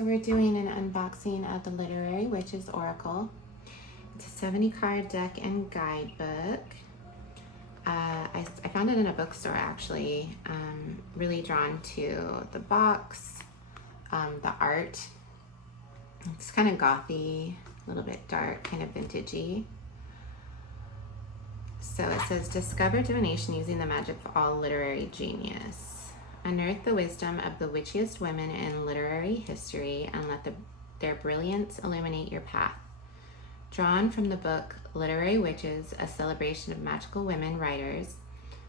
So we're doing an unboxing of the Literary Witches Oracle. It's a 70 card deck and guidebook. I found it in a bookstore actually. Really drawn to the box, the art. It's kind of gothy, a little bit dark, kind of vintagey. So it says, discover divination using the magic of all literary genius. Unearth the wisdom of the witchiest women in literary history and let their brilliance illuminate your path. Drawn from the book Literary Witches, a celebration of magical women writers,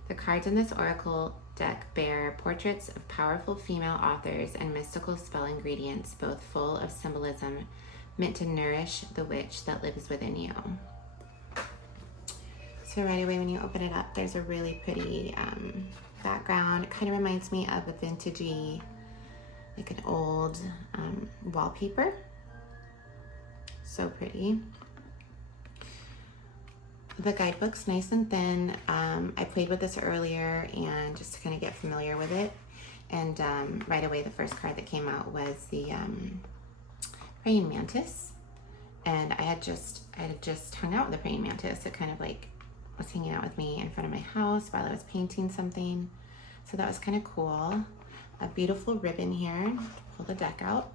the cards in this oracle deck bear portraits of powerful female authors and mystical spell ingredients, both full of symbolism meant to nourish the witch that lives within you. So right away when you open it up, there's a really pretty background. It kind of reminds me of a vintagey, like an old wallpaper. So pretty. The guidebook's nice and thin. I played with this earlier and just to kind of get familiar with it. And right away the first card that came out was the praying mantis. And I had just hung out with the praying mantis. It kind of like was hanging out with me in front of my house while I was painting something. So that was kind of cool. A beautiful ribbon here. Pull the deck out.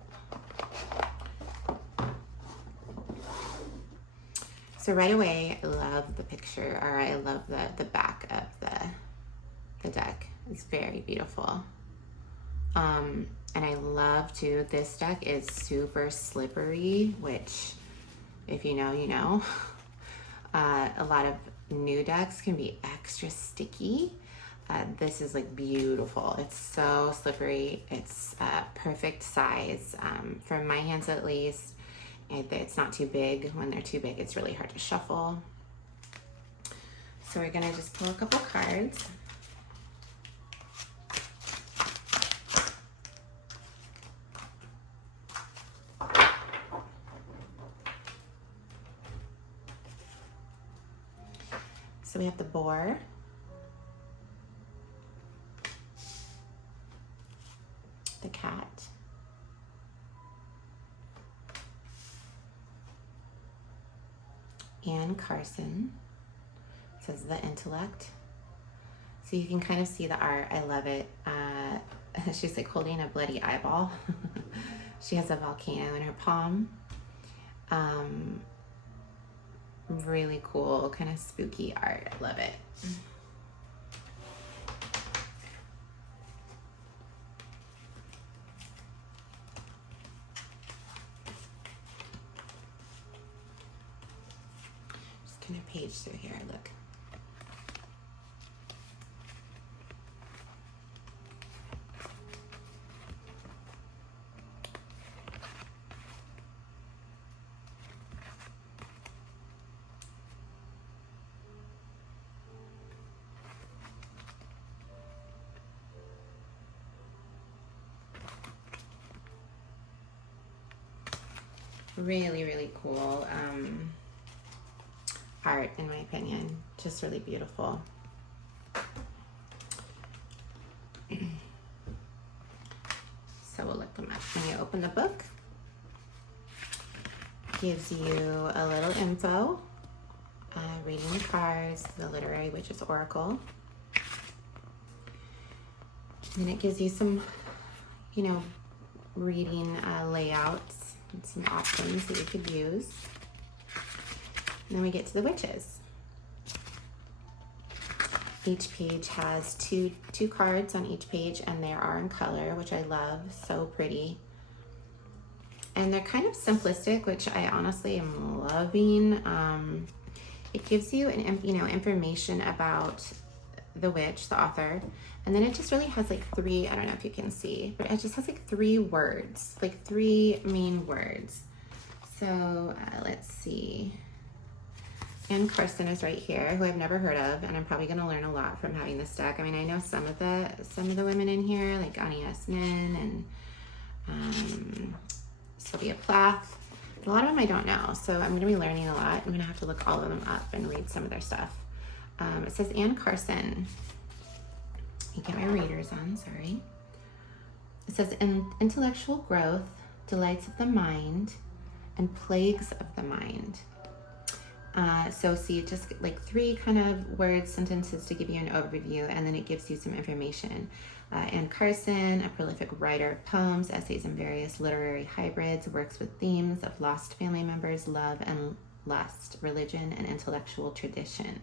So right away, I love the picture, or I love the back of the deck. It's very beautiful. And I love too, this deck is super slippery, which if you know, you know. A lot of new decks can be extra sticky. This is like beautiful. It's so slippery. It's perfect size for my hands at least. It's not too big. When they're too big, it's really hard to shuffle. So we're gonna just pull a couple cards. So we have the boar, the cat, Anne Carson. It says the intellect. So you can kind of see the art. I love it. She's like holding a bloody eyeball. She has a volcano in her palm. Really cool, kind of spooky art. I love it. Just kind of page through here, look. Really, really cool art, in my opinion. Just really beautiful. So we'll look them up. When you open the book, it gives you a little info, reading the cards, the Literary Witches Oracle. And then it gives you some, you know, reading layouts. And some options that you could use. And then we get to the witches. Each page has two cards on each page, and they are in color, which I love. So pretty. And they're kind of simplistic, which I honestly am loving. It gives you information about the witch, the author, and then it just really has like three, I don't know if you can see, but it just has like three words, like three main words. So let's see. Anne Carson is right here, who I've never heard of, and I'm probably going to learn a lot from having this deck. I mean, I know some of the women in here, like Annie Esnin and Sylvia Plath. A lot of them I don't know, so I'm going to be learning a lot. I'm going to have to look all of them up and read some of their stuff. It says Anne Carson. You get my readers on, sorry. It says intellectual growth, delights of the mind, and plagues of the mind. So see, just like 3 kind of words, sentences to give you an overview, and then it gives you some information. Anne Carson, a prolific writer of poems, essays, and various literary hybrids, works with themes of lost family members, love and lust, religion, and intellectual tradition.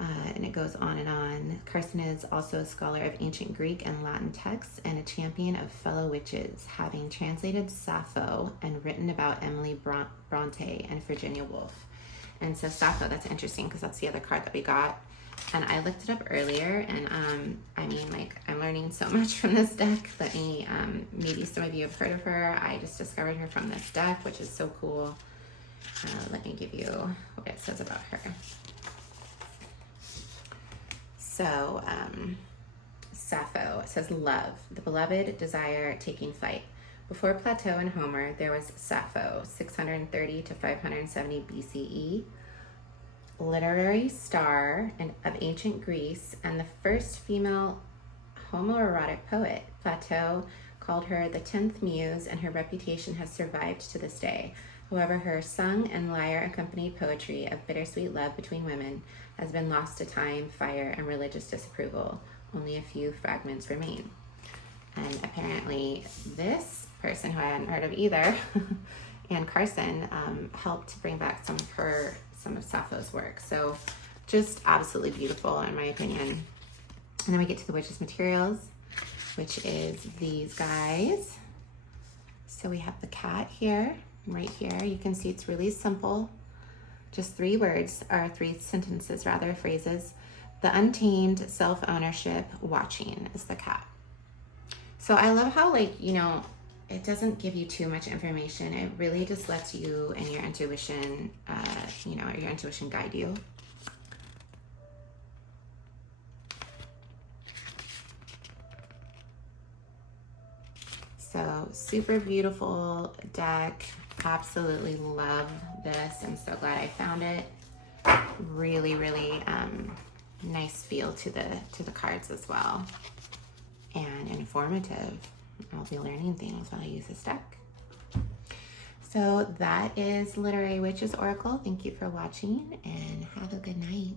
And it goes on and on. Carson is also a scholar of ancient Greek and Latin texts and a champion of fellow witches, having translated Sappho and written about Emily Bronte and Virginia Woolf. And so Sappho, that's interesting because that's the other card that we got. And I looked it up earlier, and I mean, like, I'm learning so much from this deck. Let me, maybe some of you have heard of her. I just discovered her from this deck, which is so cool. Let me give you what it says about her. So, Sappho, it says love, the beloved desire taking flight. Before Plato and Homer, there was Sappho, 630 to 570 BCE, literary star of ancient Greece, and the first female homoerotic poet. Plato called her the 10th muse, and her reputation has survived to this day. However, her sung and lyre-accompanied poetry of bittersweet love between women has been lost to time, fire, and religious disapproval. Only a few fragments remain. And apparently this person, who I hadn't heard of either, Anne Carson, helped bring back some of Sappho's work. So just absolutely beautiful in my opinion. And then we get to the witch's materials, which is these guys. So we have the cat here, right here. You can see it's really simple. Just 3 words, or 3 sentences rather, phrases. The untamed self-ownership watching is the cat. So I love how, like, you know, it doesn't give you too much information. It really just lets you and your intuition, you know, your intuition guide you. So super beautiful deck. Absolutely love this. I'm so glad I found it. Really, really nice feel to the cards as well, and informative. I'll be learning things while I use this deck. So that is Literary Witches Oracle. Thank you for watching, and have a good night.